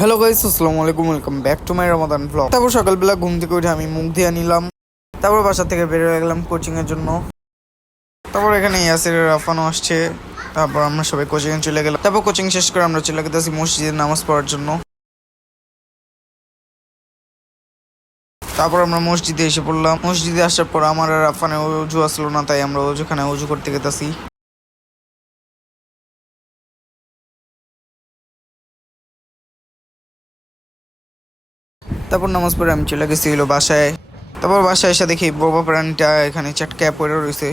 Hello guys, আসসালামু আলাইকুম, welcome back to my Ramadan blog. তারপর সকালবেলা ঘুম থেকে উঠে আমি মুখ দিয়ে নিলাম। তারপর বাসা থেকে বেরিয়ে গেলাম কোচিং এর জন্য। তারপর এখানে ইয়াসির রাফানো আসছে। তারপর আমরা সবাই কোচিং এ চলে গেলাম। তারপর কোচিং শেষ করে আমরা চলে গেছি মসজিদে নামাজ পড়ার জন্য। তারপর আমরা মসজিদে এসে পড়লাম। মসজিদে আসার পর আমার আর রাফানে অজু আসলো না, তাই আমরা অজুখানে অজু করতে গেছি। তারপর নামাজ পড়ে আমি চলে গেছি হলো বাসায়। তারপর বাসায় এসে দেখি বড় প্রাণীটা এখানে চাটকায় পড়ে রয়েছে।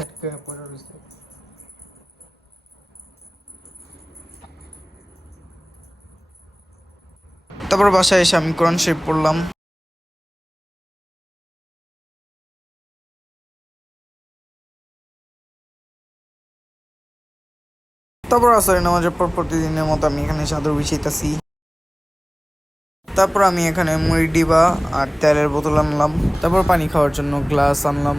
তারপর বাসায় এসে আমি কোরআন শরীফ পড়লাম। তারপর আসরের নামাজের পর প্রতিদিনের মতো আমি এখানে চাদর বিছাইতেছি। তারপর আমি এখানে মুড়ি ডিবা আর তেলের বোতল আনলাম। তারপর পানি খাওয়ার জন্য গ্লাস আনলাম।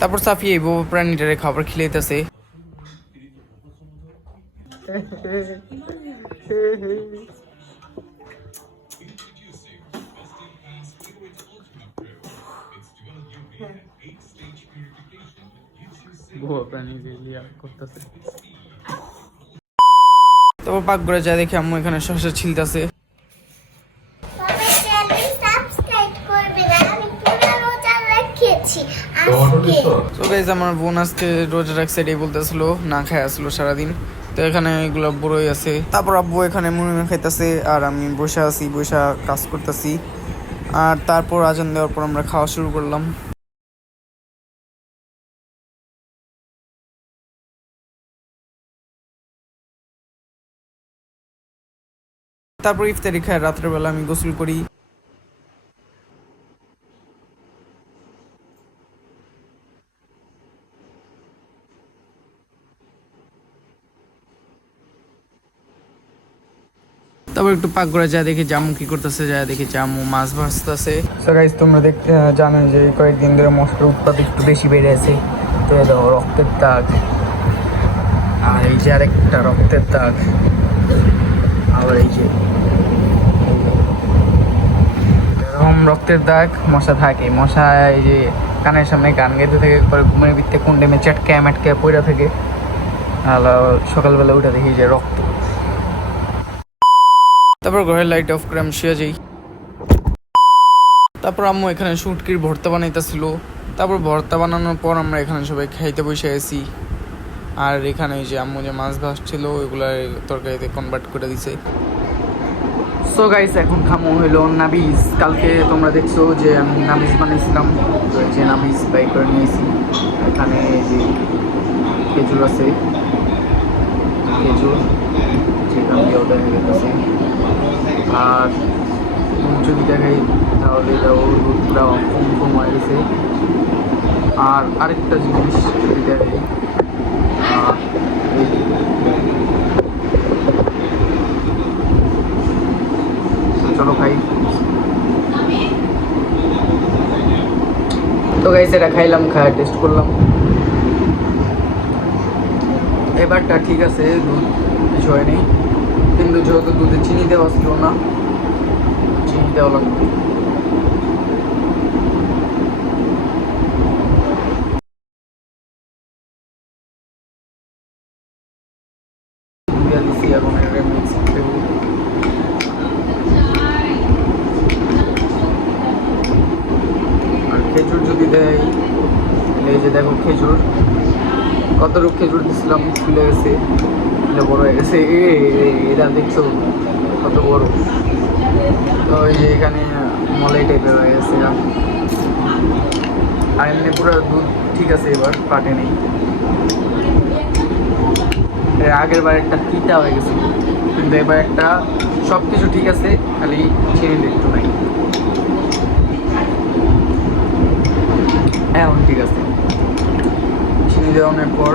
তারপর সাফি এই বউ প্রাণীটারে খাবার খিলাইতেছে। তারপর পাক করে যা দেখি আম্মু এখানে শসা ছিলতেছে। তো গাইস, আমার বোন আজকে রোজা রাখছে, এটাই বলতেছিল, না খায় আসলো সারাদিন। তো এখানে এগুলো বড়ই আছে। তারপর আব্বু এখানে মুড়ি খাইতেছে আর আমি বসে আছি, বসে কাজ করতেছি। আর তারপর আজান দেওয়ার পর আমরা খাওয়া শুরু করলাম। তারপর ইফতারি খায় রাত্রের বেলা আমি গোসল করি। তারপর একটু পাক করে যা দেখি জামু কি করতেছে, যা দেখি জামু মাছ ভাজতেছে। সো গাইস, তোমরা দেখতে জানো যে কয়েকদিন ধরে মশলার উৎপাদ একটু বেশি বেড়ে আছে। তো এই দেখো রক্তের দাগ, আর এই যে আরেকটা রক্তের দাগ, আবার এই যে এরকম রক্তের দাগ। মশা থাকে, মশা এই যে কানের সামনে গান গাইতে থাকে, পরে ঘুমের ভিত্তে কোন ডেমে চাটকে ম্যাটকে পইরা থাকে। আর সকালবেলা উঠে দেখি যে রক্ত। তারপর ঘরের লাইট অফ করে আমি শুয়ে যাই। তারপর আম্মু এখানে শুটকির ভর্তা বানাইতেছিল। তারপর ভর্তা বানানোর পর আমরা এখানে সবাই খাইতে বসে গেছি। আর এখানে যে আম্মু যে মাছ ভাজছিল ওইগুলার তরকারিতে কনভার্ট করে দিছে। সো গাইস, এখন খামো হইলো নাবিজ। কালকে তোমরা দেখছো যে আমি নাবিজ বানিয়েছিলাম, তো যে নাবিজ বাই করে নিয়েছি। এখানে যে খেজুর আছে, খেজুর যেখান দিয়েও দেখা গেছে। আর যদি দেখাই তাহলে এটাও পুরা কম হয়ে গেছে। আর আরেকটা জিনিস যদি দেখাই, চলো খাই। তো গাইস, এটা খাইলাম, খায় টেস্ট করলাম। এবারটা ঠিক আছে, দুধ কিছু হয়নি, কিন্তু যেহেতু দুধে চিনি দেওয়া ছিল না, চিনি দেওয়া লাগবে। এখন মিক্স দেবো। আর খেজুর যদি দেয়, এই যে দেখো খেজুর, কতটুকু খেজুর দিছিলাম ফুলে গেছে, ফুলে বড় হয়ে গেছে। এরা দেখছো কত বড়। তো এই যে এখানে মলাই টাইপের হয়ে গেছে। আর এমনি পুরো দুধ ঠিক আছে, এবার ফাটে নেই। আগের বার একটা তিতা হয়ে গেছে, কিন্তু এবার একটা সব কিছু ঠিক আছে, খালি চিনি একটু নাই। এখন ঠিক আছে। চিনি দেওয়ানোর পর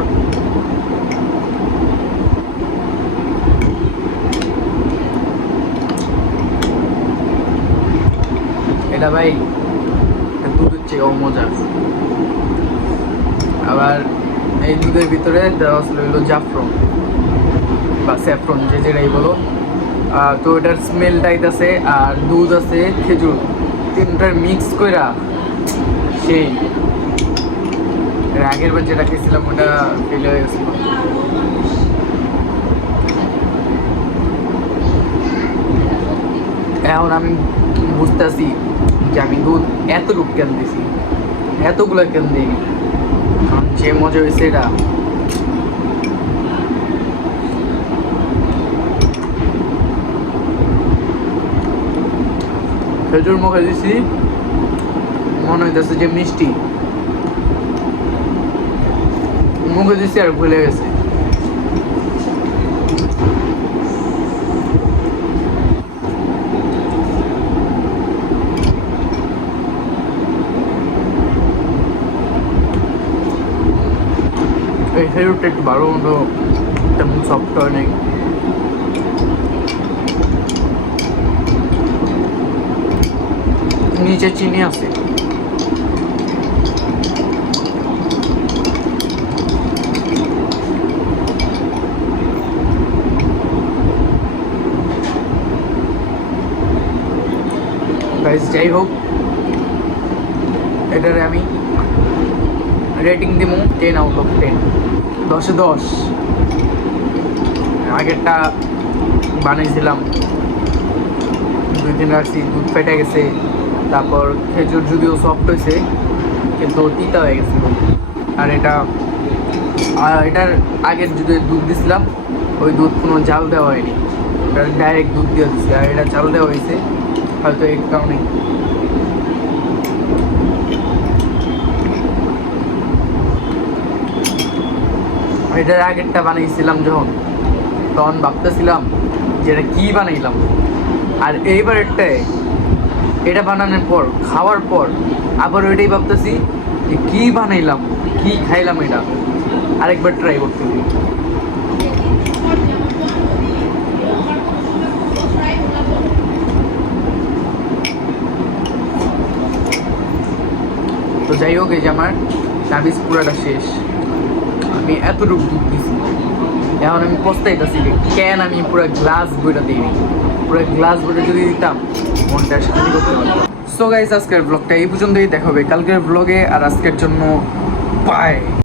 এটা ভাই দুধের চেয়েও মজা। আবার এই দুধের ভিতরে দেওয়া হলো জাফরন বা স্যাফরন, যে যেটাই বলো, তো এটার স্মেলটা আইতাছে আর দুধ আছে খেজুর, তিনটার মিক্স কইরা সেই এর আগের বার যেটা খেয়েছিলাম ওটা ফেল হয়ে গেছিল। এখন আমি বুঝতেছি যে আমি দুধ এতটুকু কেন দিছি, এতগুলো কেন দিইনি, কারণ যে মজা হয়েছে এটা। খেজুর মুখে দিছি, মনে হইতেছে যে মিষ্টি, মুখে দিছি আর ভুলে গেছে। এই খেজুরটা একটু ভালো মতো তেমন সফট হয় নাই। নিচে চিনি আছে। গাইস যাই হোক, এটারে আমি রেটিং দিব 10/10, 10/10। আগেরটা বানাইছিলাম 2 দিন রাখছি, দুধ ফেটে গেছে, তারপর খেজুর যদিও সফট হয়েছে কিন্তু তিতা হয়ে গেছিল। আর এটার আগের যদি দুধ দিছিলাম ওই দুধ কোনো জাল দেওয়া হয়নি, এটা ডাইরেক্ট দুধ দিয়ে দিচ্ছি, আর এটা জাল দেওয়া হয়েছে হয়তো এই কারণে। এটার আগেরটা বানাইছিলাম যখন, তখন ভাবতেছিলাম যে এটা কী বানাইলাম, আর এইবারেরটায় এটা বানানোর পর খাওয়ার পর আবার ওইটাই ভাবতেছি যে কী বানাইলাম, কী খাইলাম, এটা আরেকবার ট্রাই করতেছি। তো যাই হোক, এই যে আমার সার্ভিস পুরাটা শেষ। আমি এতটুকু দুধ দিছি, এখন আমি পস্তাইতেছি যে কেন আমি পুরো গ্লাস বইটা দিইনি। পুরো গ্লাস বইটা যদি দিতাম মনটা শান্তি করতে পারতাম। সো গাইস, আজকের ব্লগটা এই পর্যন্তই, দেখা হবে কালকের ব্লগে। আর আজকের জন্য বাই।